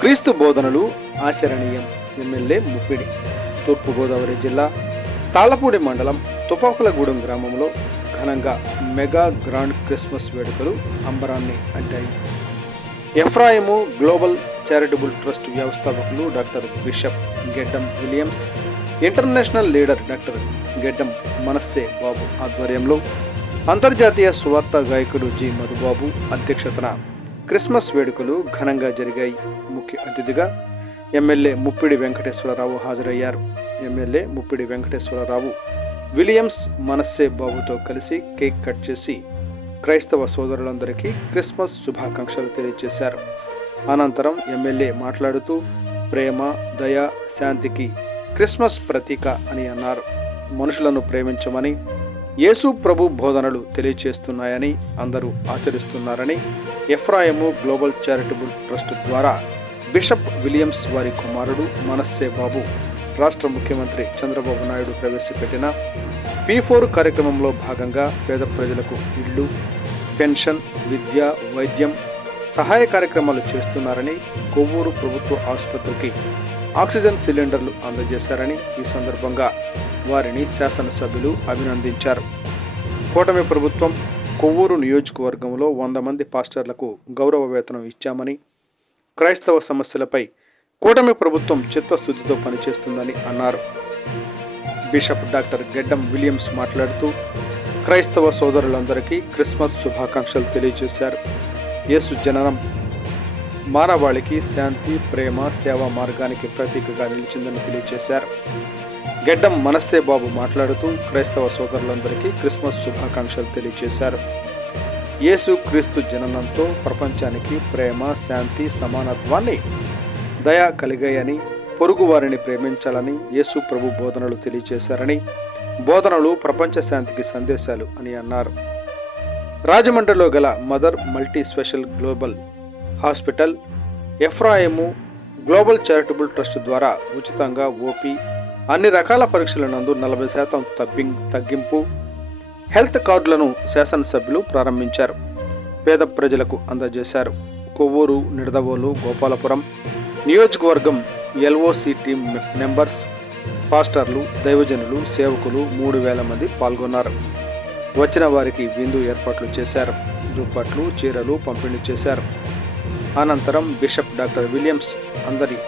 క్రీస్తు బోధనలు ఆచరణీయం. ఎమ్మెల్యే ముప్పిడి. తూర్పుగోదావరి జిల్లా తాళ్లపూడి మండలం తుపాకులగూడెం గ్రామంలో ఘనంగా మెగా గ్రాండ్ క్రిస్మస్ వేడుకలు అంబరాన్ని అంటాయి. ఎఫ్రాయిము గ్లోబల్ చారిటబుల్ ట్రస్ట్ వ్యవస్థాపకులు doctor bishop Geddam Williams, international leader doctor Geddam Manasseh బాబు ఆధ్వర్యంలో అంతర్జాతీయ సువార్త గాయకుడు జి మధుబాబు అధ్యక్షతన క్రిస్మస్ వేడుకలు ఘనంగా జరిగాయి. ముఖ్య అతిథిగా ఎమ్మెల్యే ముప్పిడి వెంకటేశ్వరరావు హాజరయ్యారు. ఎమ్మెల్యే ముప్పిడి వెంకటేశ్వరరావు విలియమ్స్ మనస్సే బాబుతో కలిసి కేక్ కట్ చేసి క్రైస్తవ సోదరులందరికీ క్రిస్మస్ శుభాకాంక్షలు తెలియజేశారు. అనంతరం ఎమ్మెల్యే మాట్లాడుతూ ప్రేమ, దయ, శాంతికి క్రిస్మస్ ప్రతీక అని అన్నారు. మనుషులను ప్రేమించమని యేసు ప్రభు బోధనలు తెలియజేస్తున్నాయని, అందరూ ఆచరిస్తున్నారని ఎఫ్రాయిము గ్లోబల్ చారిటబుల్ ట్రస్ట్ ద్వారా బిషప్ విలియమ్స్ వారి కుమారుడు మనస్సే బాబు రాష్ట్ర ముఖ్యమంత్రి చంద్రబాబు నాయుడు ప్రవేశపెట్టిన P4 కార్యక్రమంలో భాగంగా పేద ప్రజలకు ఇళ్ళు, పెన్షన్, విద్య, వైద్యం సహాయ కార్యక్రమాలు చేస్తున్నారని, కొవ్వూరు ప్రభుత్వ ఆసుపత్రికి ఆక్సిజన్ సిలిండర్లు అందజేశారని ఈ సందర్భంగా వారిని శాసనసభ్యులు అభినందించారు. కూటమి ప్రభుత్వం కొవ్వూరు నియోజకవర్గంలో 100 మంది పాస్టర్లకు గౌరవ వేతనం ఇచ్చామని, క్రైస్తవ సమస్యలపై కూటమి ప్రభుత్వం చిత్తశుద్ధితో పనిచేస్తుందని అన్నారు. బిషప్ డాక్టర్ గెడ్డం విలియమ్స్ మాట్లాడుతూ క్రైస్తవ సోదరులందరికీ క్రిస్మస్ శుభాకాంక్షలు తెలియజేశారు. యేసు జననం మానవాళికి శాంతి, ప్రేమ, సేవా మార్గానికి ప్రతీకగా నిలిచిందని తెలియజేశారు. గెడ్డం మనస్సే బాబు మాట్లాడుతూ క్రైస్తవ సోదరులందరికీ క్రిస్మస్ శుభాకాంక్షలు తెలియజేశారు. యేసు క్రీస్తు జననంతో ప్రపంచానికి ప్రేమ, శాంతి, సమానత్వాన్ని, దయ కలిగాయని, పొరుగు వారిని ప్రేమించాలని యేసు ప్రభు బోధనలు తెలియజేశారని, బోధనలు ప్రపంచ శాంతికి సందేశాలు అని అన్నారు. రాజమండ్రిలో గల mother multi special global hospital, Ephraim global charitable trust ద్వారా ఉచితంగా ఓపీ, అన్ని రకాల పరీక్షల నందు 40% తగ్గింపు హెల్త్ కార్డులను శాసనసభ్యులు ప్రారంభించారు. పేద ప్రజలకు అందజేశారు. కొవ్వూరు, నిడదవోలు, గోపాలపురం నియోజకవర్గం LOC టీం మెంబర్స్, పాస్టర్లు, దైవజనులు, సేవకులు 3000 మంది పాల్గొన్నారు. వచ్చిన వారికి విందు ఏర్పాట్లు చేశారు. దుప్పట్లు, చీరలు పంపిణీ చేశారు. అనంతరం బిషప్ డాక్టర్ విలియమ్స్ అందరి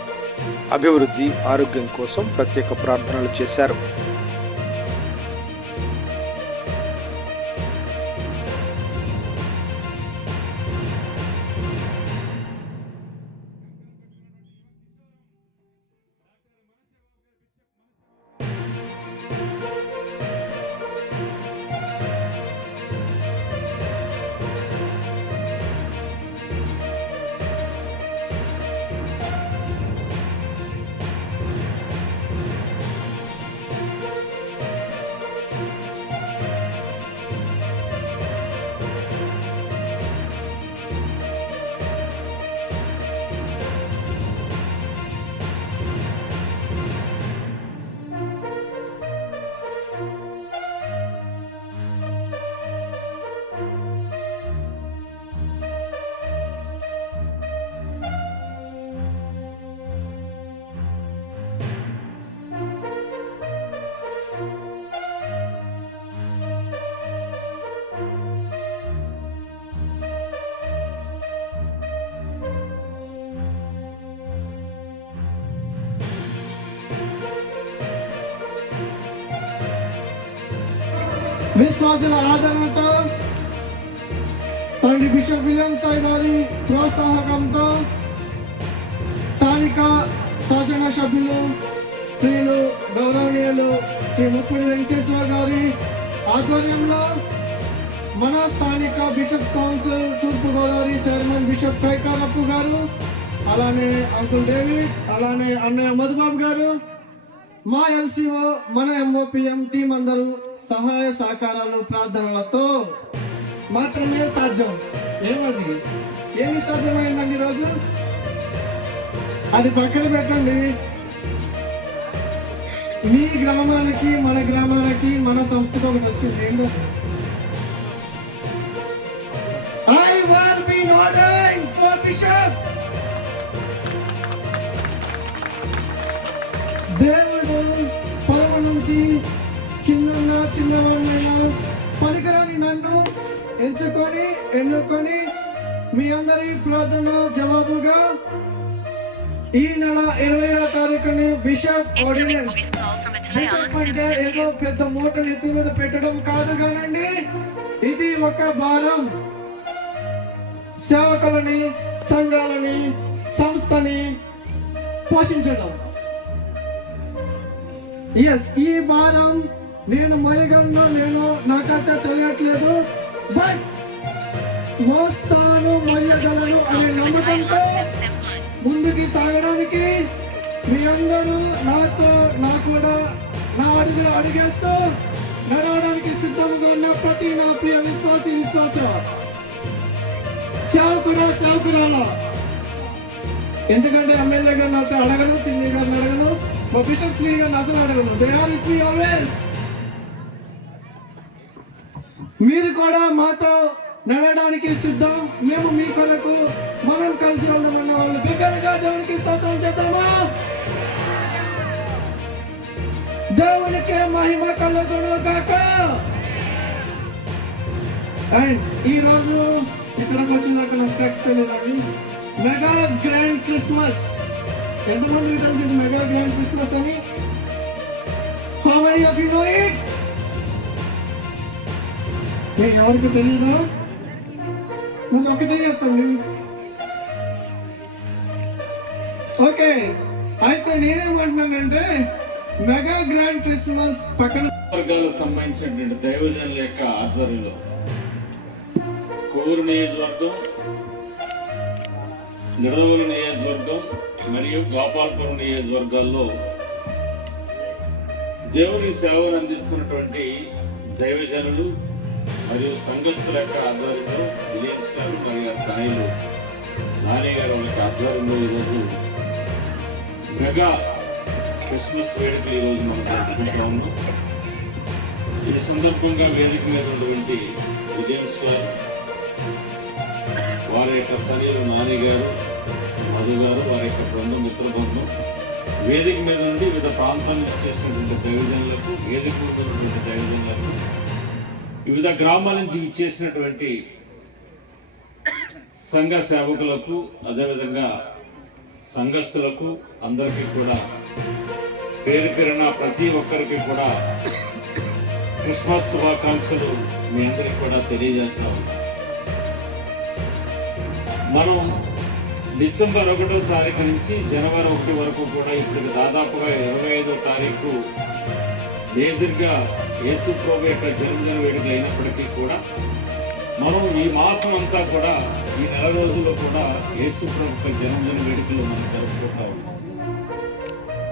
అభివృద్ధి, ఆరోగ్యం కోసం ప్రత్యేక ప్రార్థనలు చేశారు. విశ్వాసుల ఆదరణతో తండ్రి బిషప్ విలియమ్స్ గారి ప్రోత్సాహకంతో స్థానిక శాసన సభ్యులు ప్రియులు గౌరవనీయులు శ్రీ ముప్పిడి వెంకటేశ్వర గారి ఆధ్వర్యంలో మన స్థానిక బిషప్ కౌన్సిల్ తూర్పుగోదావరి చైర్మన్ బిషప్ కైకారప్పు గారు, అలానే అంకుల్ డేవిడ్, అలానే అన్నయ్య మధుబాబు గారు, మా LCO, మన MOPM టీం అందరూ సహాయ సహకారాలు, ప్రార్థనలతో మాత్రమే సాధ్యం. ఏమి సాధ్యమైందండి ఈరోజు? అది పక్కన పెట్టండి. మీ గ్రామానికి, మన గ్రామానికి, మన సంస్థకు ఒకటి వచ్చింది. ఏంటో I will be ordering for Bishop చిన్నవాడినైనా పనికిరాని నన్ను ఎన్నుకొని మీ అందరి ప్రార్థన జవాబుగా ఈ నెల 20వ తారీఖుని బిషప్ ఆర్డినెన్స్. బిషప్ అంటే ఏదో పెద్ద మూటలు ఎత్తి మీద పెట్టడం కాదు కానండి, ఇది ఒక భారం. సేవకులని, సంఘాలని, సంస్థని పోషించడం. ఈ భారం నేను మోయగలను లేనో నాకైతే తెలియట్లేదు, బట్ మోస్తాను, మోయగలను అనే నమ్మకంతో ముందుకి సాగడానికి మీ అందరూ నా కూడా నా అడుగులు అడిగేస్తూ నడవడానికి సిద్ధంగా ఉన్న ప్రతి నా ప్రియ విశ్వాస సేవకురాల. ఎందుకంటే ఎమ్మెల్యే గారిని నాతో అడగను, చిన్ని గారిని అడగను, మా బిషప్ శ్రీ గారిని అసలు అడగను. They are with me always. మీరు కూడా మాతో నడవడానికి సిద్ధం. మేము మీ కొరకు మనం కలిసి వెళ్దామన్న వాళ్ళు బిగ్గరగా దేవునికి స్తోత్రం చేద్దామా? దేవునికి మహిమ కలుగును గాక. అండ్ ఈ రోజు ఇక్కడికి వచ్చిందాక నాకు ఫ్లెక్స్ తెలియదండి. Mega grand Christmas. ఎంతమందికి తెలిసి ఇది మెగా గ్రాండ్ క్రిస్మస్ అని? How many of you know it? ఎవరికి తెలియదా? నేను ఒక చెయ్యొస్తాను. ఓకే, అయితే నేనేమంటున్నానంటే మెగా గ్రాండ్ క్రిస్మస్ పక్కన వర్గాలకు సంబంధించినటువంటి దైవజనుల యొక్క ఆధ్వర్యంలో కోవూరు నియోజకవర్గం, నిడదవోలు నియోజకవర్గం మరియు గోపాలపురం నియోజకవర్గాల్లో దేవుని సేవలు అందిస్తున్నటువంటి దైవజనులు మరియు సంఘస్థుల యొక్క ఆధ్వర్యంలో విలియమ్స్ గారు మరియు రాయలు నాని గారు యొక్క ఆధ్వర్యంలో ఈరోజు మెగా క్రిస్మస్ వేడుకలు ఈరోజు మనం జరుపుకుంటా ఉన్నాం. ఈ సందర్భంగా వేదిక మీద ఉన్నటువంటి విలియమ్స్ గారు, వారి యొక్క తల్లి నాని గారు, మధు గారు, వారి యొక్క మిత్ర బృందం, వేదిక మీద నుండి వివిధ ప్రాంతాలకు చేసినటువంటి దైవజనులకు, వేదిక ఉన్నటువంటి దైవజనులకు, వివిధ గ్రామాల నుంచి ఇచ్చేసినటువంటి సంఘ సేవకులకు, అదేవిధంగా సంఘస్థులకు అందరికీ కూడా పేరు పేరున ప్రతి ఒక్కరికి కూడా క్రిస్మస్ శుభాకాంక్షలు మీ అందరికీ కూడా తెలియజేస్తాము. మనం డిసెంబర్ 1వ తారీఖు నుంచి జనవరి 1 వరకు కూడా ఇప్పుడు దాదాపుగా 25వ తారీఖు మేజర్గా యేసు ప్రభు యొక్క జన్మదిన వేడుకలు అయినప్పటికీ కూడా మనం ఈ మాసం అంతా కూడా, ఈ నెల రోజుల్లో కూడా యేసు ప్రభు యొక్క జన్మదిన వేడుకలు మనం జరుపుకుంటా ఉన్నాం.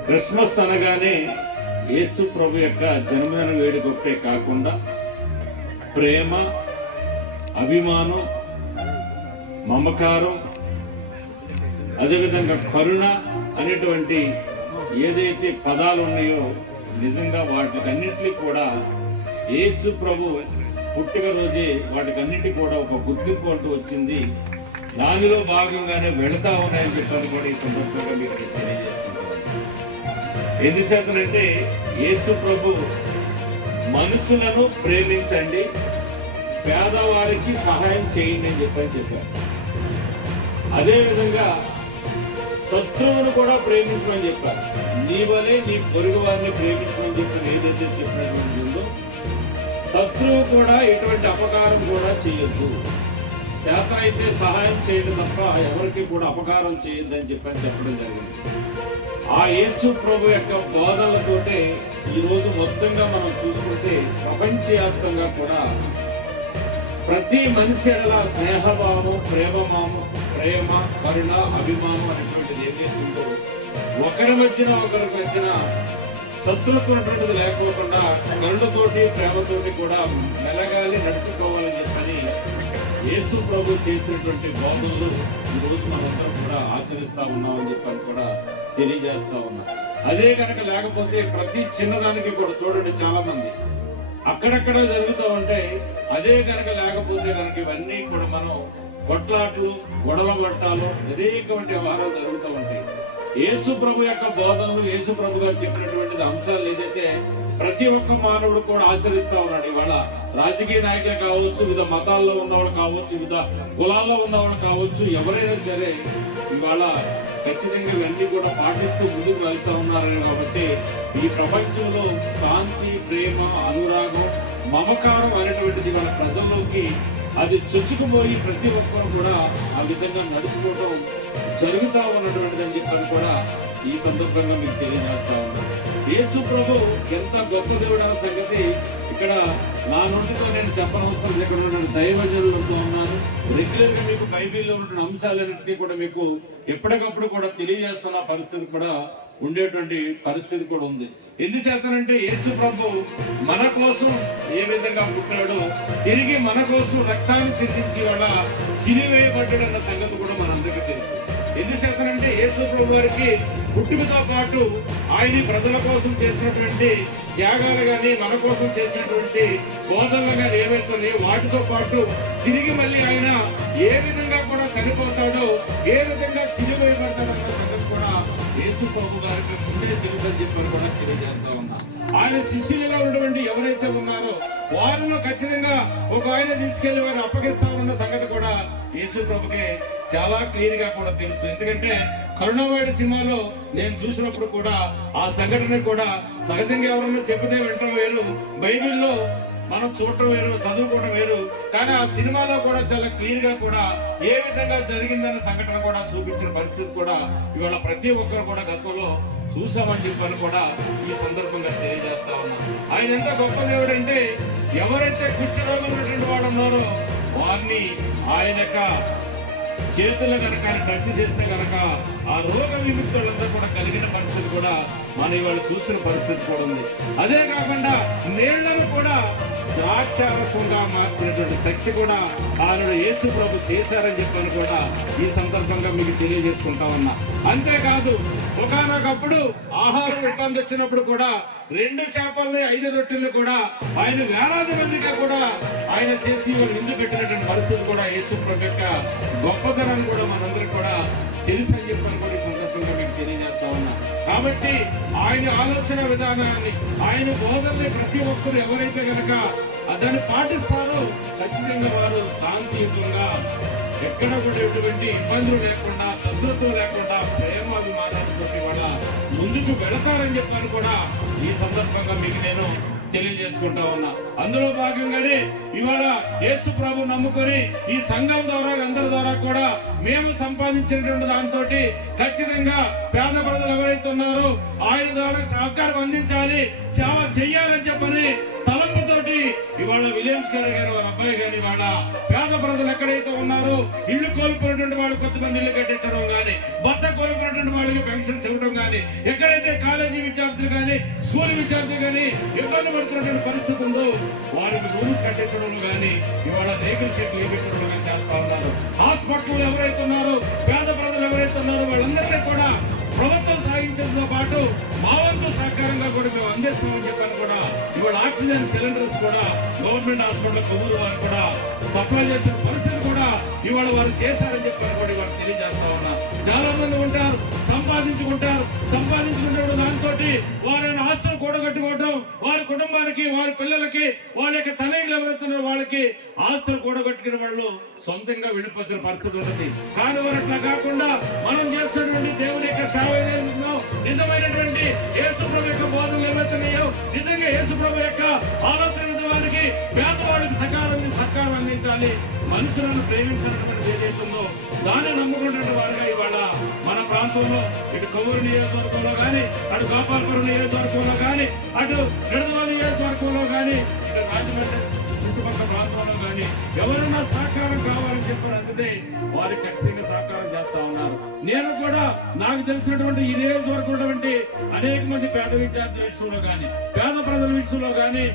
క్రిస్మస్ అనగానే యేసు ప్రభు యొక్క జన్మదిన వేడుక ఒకటే కాకుండా ప్రేమ, అభిమానం, మమకారం, అదేవిధంగా కరుణ అనేటువంటి ఏదైతే పదాలు ఉన్నాయో నిజంగా వాటికన్నింటినీ కూడా యేసు ప్రభు పుట్టిన రోజే వాటికన్నిటి కూడా ఒక గుర్తింపు అంటూ వచ్చింది. దానిలో భాగంగానే వెళతా ఉన్నాయని చెప్పని కూడా ఈ సందర్భంగా మీకు తెలియజేసుకుంటాను. ఎందుచేతనంటే యేసు ప్రభు మనుషులను ప్రేమించండి, పేదవారికి సహాయం చేయండి అని చెప్పారు. అదేవిధంగా శత్రువును కూడా ప్రేమించమని చెప్పారు. నీ వలే నీ పొరుగు వారిని ప్రేమించమని చెప్పి ఏదైతే చెప్పినటువంటి ఉందో, శత్రువు కూడా ఎటువంటి అపకారం కూడా చేయొద్దు, చేతనైతే సహాయం చేయడం తప్ప ఎవరికి కూడా అపకారం చేయొద్దని చెప్పడం జరిగింది. ఆ యేసు ప్రభు యొక్క బోధనలతోటే ఈరోజు మొత్తంగా మనం చూసుకుంటే ప్రపంచవ్యాప్తంగా కూడా ప్రతి మనిషి ఎడల స్నేహభావం, ప్రేమ, కరుణ, అభిమానం అనేటువంటిది ఏదైతే ఉందో, ఒకరి మధ్యన శత్రుత్వం అనేటువంటిది లేకోకుండా కరుణతోటి, ప్రేమతోటి కూడా మెలగాలి, నడుచుకోవాలని చెప్పని యేసు ప్రభు చేసినటువంటి బోధనలు ఈరోజు మనందరం కూడా ఆచరిస్తా ఉన్నామని చెప్పని కూడా తెలియజేస్తా ఉన్నాం. అదే కనుక లేకపోతే ప్రతి చిన్నదానికి కూడా చూడండి, చాలా మంది అక్కడక్కడ జరుగుతూ ఉంటాయి. అదే కనుక లేకపోతే కనుక ఇవన్నీ కూడా మనం కొట్లాట్లు, గొడవ పట్టాలు, అనేకమైన వ్యవహారాలు జరుగుతూ ఉంటాయి. యేసు ప్రభు యొక్క బోధనలు, యేసు ప్రభు గారు చెప్పినటువంటి అంశాలు ఏదైతే ప్రతి ఒక్క మానవుడు కూడా ఆచరిస్తా ఉన్నాడు. ఇవాళ రాజకీయ నాయకులు కావచ్చు, వివిధ మతాల్లో ఉన్నవాడు కావచ్చు, వివిధ కులాల్లో ఉన్నవాడు కావచ్చు, ఎవరైనా సరే ఇవాళ ఖచ్చితంగా ఇవన్నీ కూడా పాటిస్తూ ముందుకు వెళ్తా ఉన్నారు. కాబట్టి ఈ ప్రపంచంలో శాంతి, ప్రేమ, అనురాగం, మమకారం అనేటువంటిది మన ప్రజల్లోకి అది చొచ్చుకుపోయి ప్రతి ఒక్కరు కూడా ఆ విధంగా నడుచుకోవడం జరుగుతా ఉన్నటువంటిది అని చెప్పని కూడా ఈ సందర్భంగా మీకు తెలియజేస్తా ఉన్నాను. యేసు ప్రభు ఎంత గొప్ప దేవుడు అన్న సంగతి ఇక్కడ నా నోటితో నేను చెప్పనవసరం ఇక్కడ ఉన్న దైవజనులతో ఉన్నాను. రెగ్యులర్ గా మీకు బైబిల్లో ఉన్న అంశాలన్నింటినీ కూడా మీకు ఎప్పటికప్పుడు కూడా తెలియజేస్తున్న పరిస్థితి కూడా ఉండేటువంటి పరిస్థితి కూడా ఉంది. ఎందుచేతనంటే యేసు ప్రభు మన కోసం ఏ విధంగా పుట్టాడో, తిరిగి మన కోసం రక్తాన్ని సిద్ధించి వాళ్ళ చిరివేయబడ్డాడన్న సంగతి కూడా మనందరికీ తెలుసు. ఎందుచేతనంటే యేసు ప్రభు వారికి పుట్టుకతో పాటు ఆయన ప్రజల కోసం చేసినటువంటి త్యాగాలు కానీ, మన కోసం చేసినటువంటి బోధనలు కానీ ఏవైతే వాటితో పాటు తిరిగి మళ్ళీ ఆయన ఏ విధంగా కూడా చనిపోతాడో, ఏ విధంగా చిరివేయబడతాడన్న సంగతి కూడా యేసు ప్రభు గారికి ముందే తెలుసు అని చెప్పని కూడా తెలియజేస్తా ఉన్నా. ఆయన శిష్యులుగా ఉన్నటువంటి ఎవరైతే ఉన్నారో వారిలో ఖచ్చితంగా ఒక ఆయన తీసుకెళ్లి వారు అప్పగిస్తా ఉన్న సంగతి కూడా యేసు ప్రభుకి చాలా క్లియర్ గా కూడా తెలుసు. ఎందుకంటే కరుణావాడి సినిమాలో నేను చూసినప్పుడు కూడా ఆ సంఘటన కూడా సహజంగా ఎవరన్నా చెబితే వినటం వేరు, బైబిల్లో మనం చూడటం వేరు, చదువుకోవడం వేరు. కానీ ఆ సినిమాలో కూడా చాలా క్లియర్ గా కూడా ఏ విధంగా జరిగిందన్న సంఘటన కూడా చూపించిన పరిస్థితి కూడా ఇవాళ ప్రతి ఒక్కరు కూడా గతంలో చూసామని చెప్పని కూడా ఈ సందర్భంగా తెలియజేస్తా ఉన్నా. ఆయన ఎంత గొప్ప దేవుడు అంటే ఎవరైతే కుష్ఠరోగం ఉన్నటువంటి వాడు ఉన్నారో వారిని ఆయన యొక్క చేతులు కనుక టచ్ చేస్తే కనుక ఆ రోగ విముక్తులంతా కూడా కలిగిన పరిస్థితి కూడా మనం ఇవాళ చూసిన పరిస్థితి కూడా ఉంది. అదే కాకుండా నీళ్లను కూడా ద్రాక్షారసంగా మార్చినటువంటి శక్తి కూడా ఆయన యేసు ప్రభు చేశారని చెప్పని కూడా ఈ సందర్భంగా మీకు తెలియజేసుకుంటా ఉన్నా. అంతేకాదు ఒకనొకప్పుడు ఆహారం ఇబ్బంది వచ్చినప్పుడు కూడా 2 చేపల్ని 5 రొట్టెలు కూడా ఆయన వేలాది మందిగా కూడా ఆయన చేసి నిందు పెట్టినటువంటి పరిస్థితి కూడా యేసు ప్రభు యొక్క గొప్పతనాన్ని కూడా మనందరికీ కూడా తెలుసు అని చెప్పని కూడా ఈ సందర్భంగా మీకు తెలియజేస్తా ఉన్నా. కాబట్టి ఆయన ఆలోచన విధానాన్ని, ఆయన బోధనని ప్రతి ఒక్కరు ఎవరైతే గనక దాన్ని పాటిస్తారో ఖచ్చితంగా వారు శాంతియుతంగా ఎక్కడ కూడా ఎటువంటి ఇబ్బందులు లేకుండా, శత్రుత్వం లేకుండా, ప్రేమాభిమానాలతో వాళ్ళ ముందుకు వెళతారని చెప్పని కూడా ఈ సందర్భంగా మీకు నేను తెలియజేసుకుంటా ఉన్నా. అందులో భాగంగానే ఇవాళ యేసు ప్రభు నమ్ముకొని ఈ సంఘం ద్వారా అందరి ద్వారా కూడా మేము సంపాదించినటువంటి దాంతో ఖచ్చితంగా పేద ప్రజలు ఎవరైతే ఉన్నారో ఆయన ద్వారా సహకారం అందించాలి, సేవ చెయ్యాలని చెప్పని తలంపుతోటి ఇవాళ విలియమ్స్ గారు వారి అబ్బాయి గారి వాళ్ళ పేద ప్రజలు ఎక్కడైతే ఉన్నారో ఇల్లు కోల్పోయినటువంటి వాళ్ళు కొంతమంది ఇల్లు కట్టించడం కానీ, భర్త కోల్పోయినటువంటి వాళ్ళకి పెన్షన్స్ ఇవ్వడం కానీ, ఎక్కడైతే కాలేజీ విద్యార్థులు కానీ, స్కూల్ విద్యార్థులు కానీ ఇబ్బంది పడుతున్నటువంటి పరిస్థితి ఉందో వారికి రూమ్స్ కట్టించడం కానీ, ఇవాళ రేకుల షెడ్లు వేయించడం కానీ చేస్తా ఉన్నారు. హాస్పిటల్ ఎవరైతే ఉన్నారో పేద ప్రజలు ఎవరైతే ఉన్నారో వాళ్ళందరినీ కూడా ప్రభుత్వం సాగించడంతో పాటు మా వంతు సహకారంగా కూడా మేము అందిస్తామని చెప్పని కూడా ఇవాళ ఆక్సిజన్ సిలిండర్స్ కూడా గవర్నమెంట్ హాస్పిటల్ కొవ్వూరు వారు కూడా సప్లై చేసిన పరిస్థితి కూడా ఇవాళ వారు చేశారని చెప్పని కూడా ఇవాళ తెలియజేస్తా ఉన్నా. చాలా మంది ఉంటారు, సంపాదించుకుంటే దాంతో వారి ఆస్తులు కూడగట్టుకోవడం, వారి కుటుంబానికి, వారి పిల్లలకి, వాళ్ళ యొక్క తనయులు ఎవరైతున్నారో వాళ్ళకి ఆస్తులు కూడగట్టుకునే వాళ్ళు సొంతంగా వెళ్ళిపోతున్న పరిస్థితి ఉంటుంది. కానీ వారు అట్లా కాకుండా మనం చేస్తున్నటువంటి దేవుని యొక్క సేవ ఏదైతుందో, నిజమైనటువంటి యేసు ప్రభు యొక్క బోధనలు ఏవైతున్నాయో, నిజంగా యేసు ప్రభు యొక్క ఆలోచన వారికి పేదవాడికి సహకారం అందించాలి, మనుషులను ప్రేమించినటువంటిది ఏదైతుందో దాన్ని నమ్ముకున్నటువంటి వారుగా ఇవాళ మన ప్రాంతంలో ఇటు కొవ్వూరు నియోజకవర్గంలో కానీ, అటు గోపాలపురం నియోజకవర్గంలో కానీ, అటు నిడదవోలు నియోజకవర్గంలో కానీ, ఇటు రాజమండ్రి చుట్టుపక్కల ప్రాంతంలో కానీ ఎవరైనా సహకారం కావాలని చెప్పారు అందితే వారికి ఖచ్చితంగా సహకారం చేస్తా ఉన్నారు. నేను కూడా నాకు తెలిసినటువంటి ఈ నియోజకవర్గం అనేక మంది పేద విద్యార్థుల విషయంలో కానీ, పేద ప్రజల విషయంలో కానీ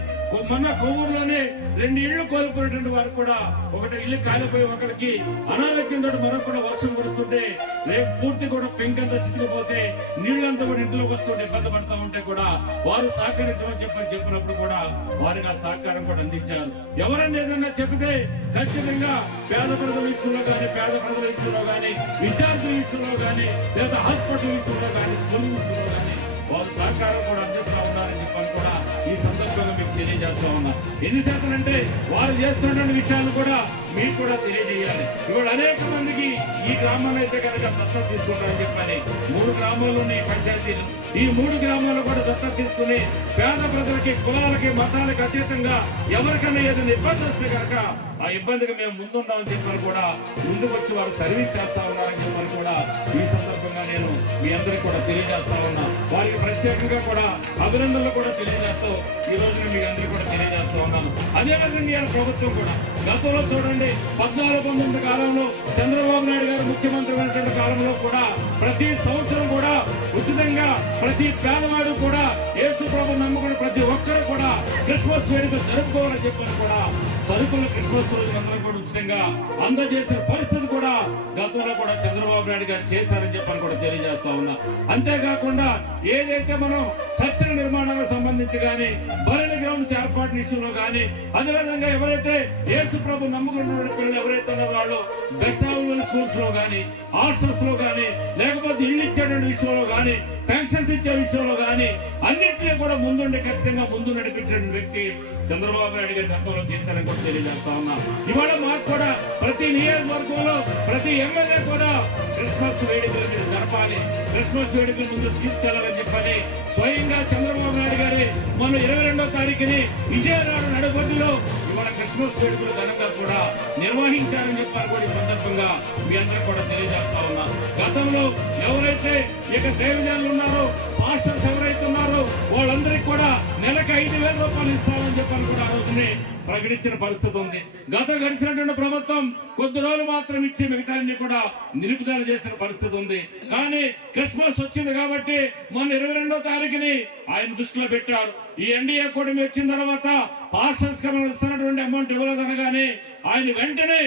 మొన్న కొవ్వూరులోనే 2 ఇళ్లు కోల్పోయినటువంటి వారు కూడా, ఒకటి ఇల్లు కాలిపోయి ఒకరికి అనారోగ్యంతో మరొకటి వర్షం కురుస్తుంటే రేపు పూర్తి కూడా పెంకంతా చితికిపోతే నీళ్ళంతా కూడా ఇంట్లోకి వస్తుంటే ఇబ్బంది పడతా ఉంటే కూడా వారు సహకరించమని చెప్పినప్పుడు కూడా వారికి ఆ సహకారం కూడా అందించారు. ఎవరన్నా ఏదన్నా చెబితే ఖచ్చితంగా పేద ప్రజల విషయంలో కానీ, పేద ప్రజల విషయంలో కానీ, విద్యార్థుల విషయంలో కానీ, లేదా హాస్పిటల్ విషయంలో కానీ, స్కూల్ విషయంలో కానీ వారు సహకారం కూడా అందిస్తూ ఉండాలని చెప్పని కూడా ఈ సందర్భంగా మీకు తెలియజేస్తా ఉన్నా. ఎన్ని శాతం అంటే వారు చేస్తున్నటువంటి విషయాలు కూడా మీకు కూడా తెలియజేయాలి. ఇవాళ అనేక మందికి ఈ గ్రామాల్లో అయితే కనుక దత్తత తీసుకుంటారని చెప్పని 3 గ్రామాల్లో ఉన్నాయి పంచాయతీలు. ఈ 3 గ్రామాల్లో కూడా దత్తత తీసుకుని పేద ప్రజలకి, కులాలకి, మతాలకు అతీతంగా ఎవరికైనా ఏదైనా ఇబ్బంది వస్తే కనుక ఆ ఇబ్బందికి మేము ముందున్నామని చెప్పని కూడా ముందుకు వచ్చి వారు సర్వీస్ చేస్తా ఉన్నారని చెప్పని కూడా ఈ సందర్భంగా నేను మీ అందరికి కూడా తెలియజేస్తా ఉన్నా. వారికి ప్రత్యేకంగా కూడా అభినందనలు కూడా తెలియజేస్తూ ఈ రోజున మీ అందరికీ కూడా తెలియజేస్తా ఉన్నాను. అదేవిధంగా ఈ ప్రభుత్వం కూడా గతంలో చూడండి 14-19 కాలంలో చంద్రబాబు నాయుడు గారు ముఖ్యమంత్రి అయినటువంటి కాలంలో కూడా ప్రతి సంవత్సరం కూడా ఉచితంగా ప్రతి పేదవాడు కూడా యేసు ప్రభు నమ్ముకున్న ప్రతి ఒక్కరు కూడా క్రిస్మస్ వేడుక జరుపుకోవాలని చెప్పని కూడా సరుకులు క్రిస్మస్ రోజు అందరం కూడా ఉచితంగా అందజేసిన పరిస్థితి కూడా గతంలో కూడా చంద్రబాబు నాయుడు గారు చేశారని చెప్పని కూడా తెలియజేస్తా ఉన్నా. అంతేకాకుండా ఏదైతే మనం చర్చల నిర్మాణానికి సంబంధించి కానీ, బలైన గ్రౌండ్స్ ఏర్పాటు విషయంలో కానీ, అదేవిధంగా ఎవరైతే యేసు ప్రభు నమ్ముకున్న పిల్లలు ఎవరైతే వాళ్ళు బెస్ట్ స్కూల్స్ లో కానీ, హాస్టల్స్ లో కానీ, లేకపోతే ఇల్లు ఇచ్చేటువంటి విషయంలో కానీ, పెన్షన్స్ ఇచ్చే విషయంలో కానీ అన్నింటినీ కూడా ముందుండి ఖచ్చితంగా ముందు నడిపించిన వ్యక్తి చంద్రబాబు నాయుడు గారి గతంలో చేశారని కూడా తెలియజేస్తా ఉన్నా. ఇవాళ మాకు కూడా ప్రతి నియోజకవర్గంలో ప్రతి ఎమ్మెల్యే కూడా క్రిస్మస్ వేడుకలు మీరు జరపాలి, క్రిస్మస్ వేడుకలు ముందు తీసుకెళ్లాలని చెప్పని స్వయంగా చంద్రబాబు నాయుడు గారి మొన్న 22వ తారీఖుని విజయవాడ నడుబొడ్డులో ఇవాళ క్రిస్మస్ వేడుకలు ఘనంగా కూడా నిర్వహించారని చెప్పారు కూడా ఈ సందర్భంగా మీ అందరూ కూడా తెలియజేస్తా ఉన్నా. గతంలో ఎవరైతే ఇక దైవజనులు ఉన్నారో, పాస్టర్స్ ఎవరైతే ఉన్నారో వాళ్ళందరికీ కూడా నెలకు 5,000 రూపాయలు ఇస్తామని చెప్పని కూడా ఆ రోజునే ప్రకటించిన పరిస్థితి ఉంది. గడిచినటువంటి ప్రభుత్వం కొద్ది రోజులు మాత్రం ఇచ్చి మిగతాన్ని కూడా నిలుపుదల చేసిన పరిస్థితి ఉంది. కానీ క్రిస్మస్ వచ్చింది కాబట్టి మొన్న 22వ తారీఖుని ఆయన దృష్టిలో పెట్టారు. ఈ ఎన్డీఏ కూటమి వచ్చిన తర్వాత పాస్టర్స్ కి ఇస్తున్నటువంటి అమౌంట్ ఇవ్వలేదనగానే ఆయన వెంటనే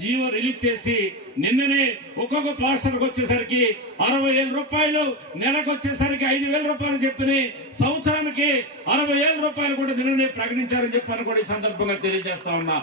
జీవో రిలీజ్ చేసి నిన్ననే ఒక్కొక్క పాస్టర్కి వచ్చేసరికి 60,000 రూపాయలు, నెలకు వచ్చేసరికి 5,000 రూపాయలు చెప్పి సంవత్సరానికి 60,000 రూపాయలు కూడా నిన్ననే ప్రకటించారని చెప్పని కూడా ఈ సందర్భంగా తెలియజేస్తా ఉన్నా.